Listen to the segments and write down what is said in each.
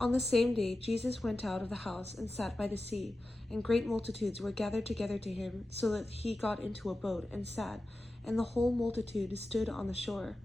On the same day Jesus went out of the house and sat by the sea, and great multitudes were gathered together to him, so that he got into a boat and sat, and the whole multitude stood on the shore.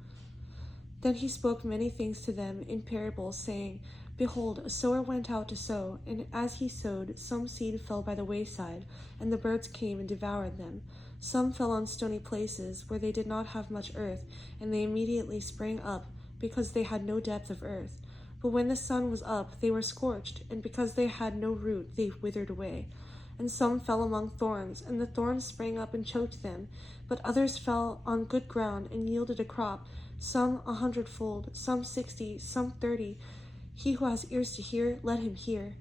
Then he spoke many things to them in parables, saying, Behold, a sower went out to sow, and as he sowed, some seed fell by the wayside, and the birds came and devoured them. Some fell on stony places, where they did not have much earth, and they immediately sprang up, because they had no depth of earth. But when the sun was up, they were scorched, and because they had no root, they withered away. And some fell among thorns, and the thorns sprang up and choked them. But others fell on good ground and yielded a crop, some 100-fold, some 60, some 30. He who has ears to hear, let him hear.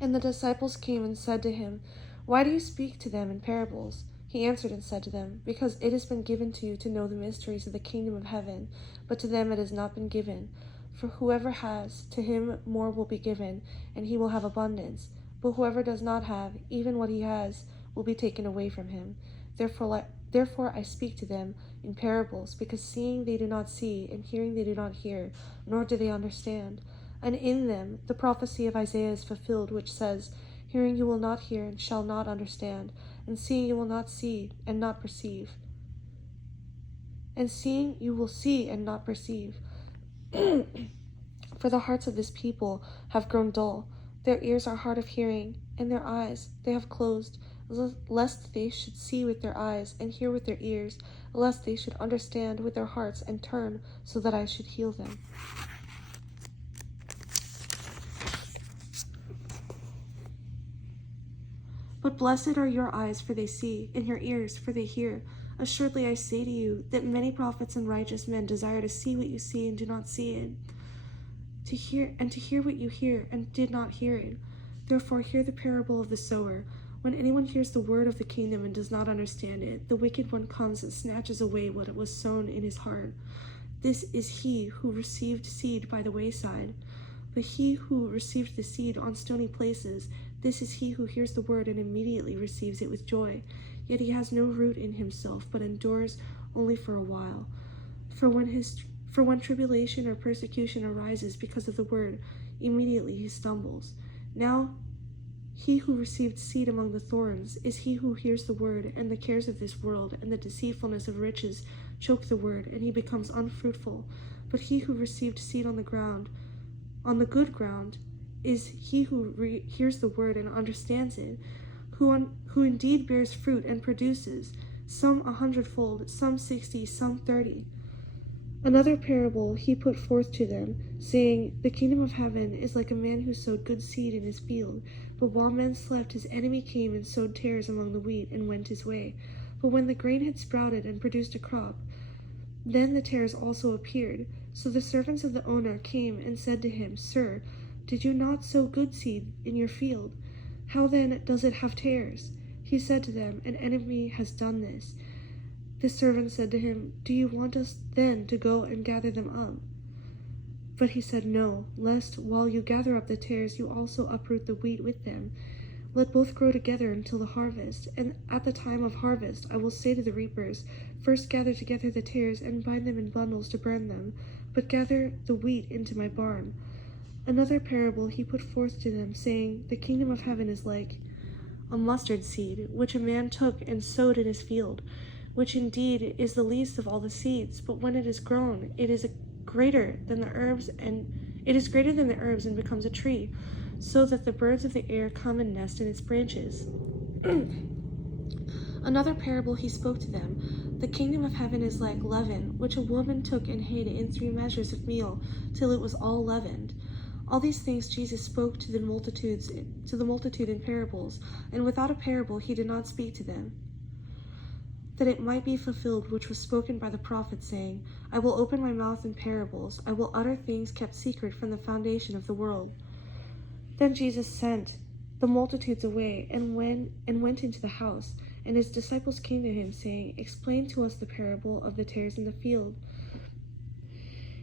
And the disciples came and said to him, Why do you speak to them in parables? He answered and said to them, Because it has been given to you to know the mysteries of the kingdom of heaven, but to them it has not been given. For whoever has, to him more will be given, and he will have abundance. But whoever does not have, even what he has, will be taken away from him. Therefore I speak to them in parables, because seeing they do not see, and hearing they do not hear, nor do they understand. And in them the prophecy of Isaiah is fulfilled, which says, Hearing you will not hear, and shall not understand, and seeing you will not see, and not perceive. And seeing you will see, and not perceive. For the hearts of this people have grown dull, their ears are hard of hearing, and their eyes they have closed, lest they should see with their eyes, and hear with their ears, lest they should understand with their hearts, and turn, so that I should heal them. But blessed are your eyes, for they see, and your ears, for they hear. Assuredly I say to you, that many prophets and righteous men desire to see what you see and do not see it, to hear what you hear and did not hear it. Therefore hear the parable of the sower. When anyone hears the word of the kingdom and does not understand it, the wicked one comes and snatches away what was sown in his heart. This is he who received seed by the wayside. But he who received the seed on stony places, this is he who hears the word and immediately receives it with joy. Yet he has no root in himself, but endures only for a while. For when tribulation or persecution arises because of the word, immediately he stumbles. Now he who received seed among the thorns is he who hears the word, and the cares of this world and the deceitfulness of riches choke the word, and he becomes unfruitful. But he who received seed on the good ground, is he who hears the word and understands it, who indeed bears fruit and produces, some 100-fold, some 60, some 30. Another parable he put forth to them, saying, The kingdom of heaven is like a man who sowed good seed in his field. But while men slept, his enemy came and sowed tares among the wheat, and went his way. But when the grain had sprouted and produced a crop, then the tares also appeared. So the servants of the owner came and said to him, Sir, did you not sow good seed in your field? How then does it have tares? He said to them, An enemy has done this. The servant said to him, Do you want us then to go and gather them up? But he said, No, lest while you gather up the tares, you also uproot the wheat with them. Let both grow together until the harvest. And at the time of harvest I will say to the reapers, First gather together the tares and bind them in bundles to burn them, but gather the wheat into my barn. Another parable he put forth to them, saying, The kingdom of heaven is like a mustard seed, which a man took and sowed in his field, which indeed is the least of all the seeds, but when it is grown, it is greater than the herbs, and becomes a tree, so that the birds of the air come and nest in its branches. Another parable he spoke to them, The kingdom of heaven is like leaven, which a woman took and hid in 3 measures of meal, till it was all leavened. All these things Jesus spoke to the multitude in parables, and without a parable he did not speak to them, that it might be fulfilled which was spoken by the prophet, saying, I will open my mouth in parables, I will utter things kept secret from the foundation of the world. Then Jesus sent the multitudes away, and went into the house, and his disciples came to him, saying, Explain to us the parable of the tares in the field.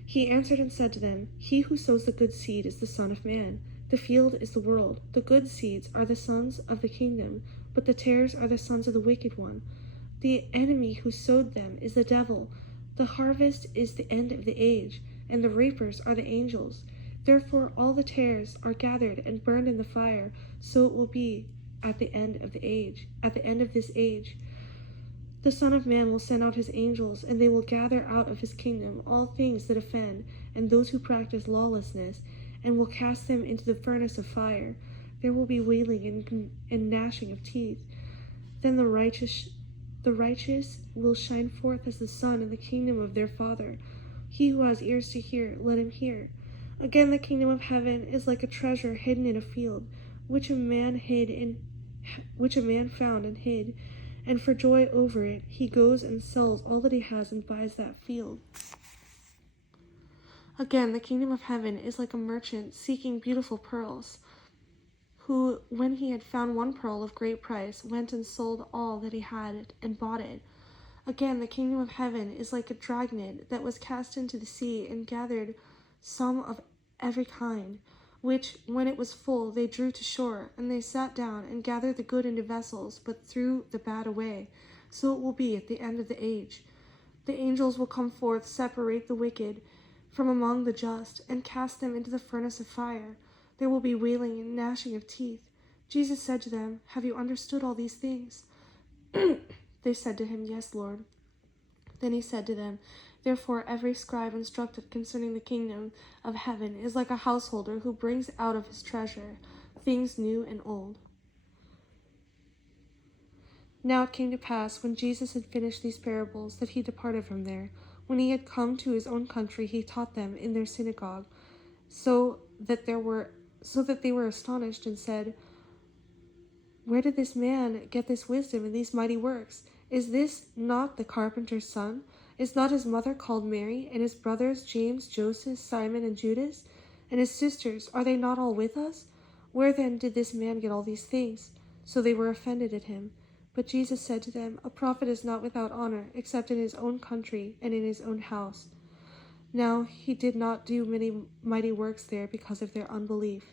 He answered and said to them, He who sows the good seed is the Son of Man. The field is the world. The good seeds are the sons of the kingdom, but the tares are the sons of the wicked one. The enemy who sowed them is the devil. The harvest is the end of the age, and the reapers are the angels. Therefore all the tares are gathered and burned in the fire, so it will be at the end of this age. The Son of Man will send out his angels, and they will gather out of his kingdom all things that offend, and those who practice lawlessness, and will cast them into the furnace of fire. There will be wailing and gnashing of teeth. Then the righteous will shine forth as the sun in the kingdom of their Father. He who has ears to hear, let him hear. Again, the kingdom of heaven is like a treasure hidden in a field, which a man found and hid. And for joy over it, he goes and sells all that he has and buys that field. Again, the kingdom of heaven is like a merchant seeking beautiful pearls, who, when he had found one pearl of great price, went and sold all that he had and bought it. Again, the kingdom of heaven is like a dragnet that was cast into the sea and gathered some of every kind, which, when it was full, they drew to shore, and they sat down and gathered the good into vessels, but threw the bad away. So it will be at the end of the age. The angels will come forth, separate the wicked from among the just, and cast them into the furnace of fire. There will be wailing and gnashing of teeth. Jesus said to them, "Have you understood all these things?" They said to him, "Yes, Lord." Then he said to them, "Therefore every scribe instructed concerning the kingdom of heaven is like a householder who brings out of his treasure things new and old." Now it came to pass, when Jesus had finished these parables, that he departed from there. When he had come to his own country, he taught them in their synagogue, so that they were astonished and said, "Where did this man get this wisdom and these mighty works? Is this not the carpenter's son? Is not his mother called Mary, and his brothers James, Joseph, Simon, and Judas? And his sisters, are they not all with us? Where then did this man get all these things?" So they were offended at him. But Jesus said to them, "A prophet is not without honor, except in his own country and in his own house." Now he did not do many mighty works there because of their unbelief.